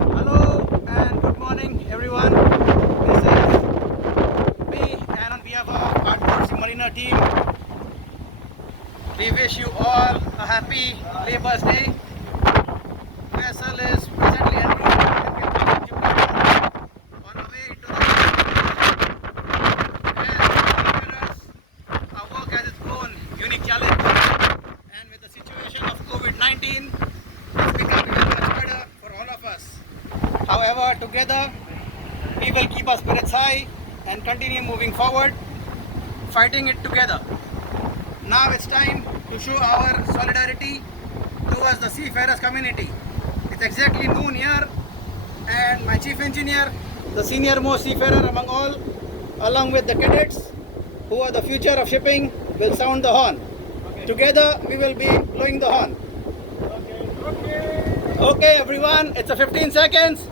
Hello and good morning everyone. This is me and on behalf of Ardmore Seamariner team, we wish you all a happy Labour's Day. Vessel is presently entering on our way to the seafarers. Our work has its own unique challenge, and with the situation of COVID-19, it's becoming much better for all of us. However, together we will keep our spirits high and continue moving forward, fighting it together. Now it's time to show our solidarity towards the seafarers community. It's exactly noon here, and my chief engineer, the senior most seafarer among all, along with the cadets who are the future of shipping, will sound the horn. Together we will be blowing the horn. Okay everyone, it's a 15 seconds.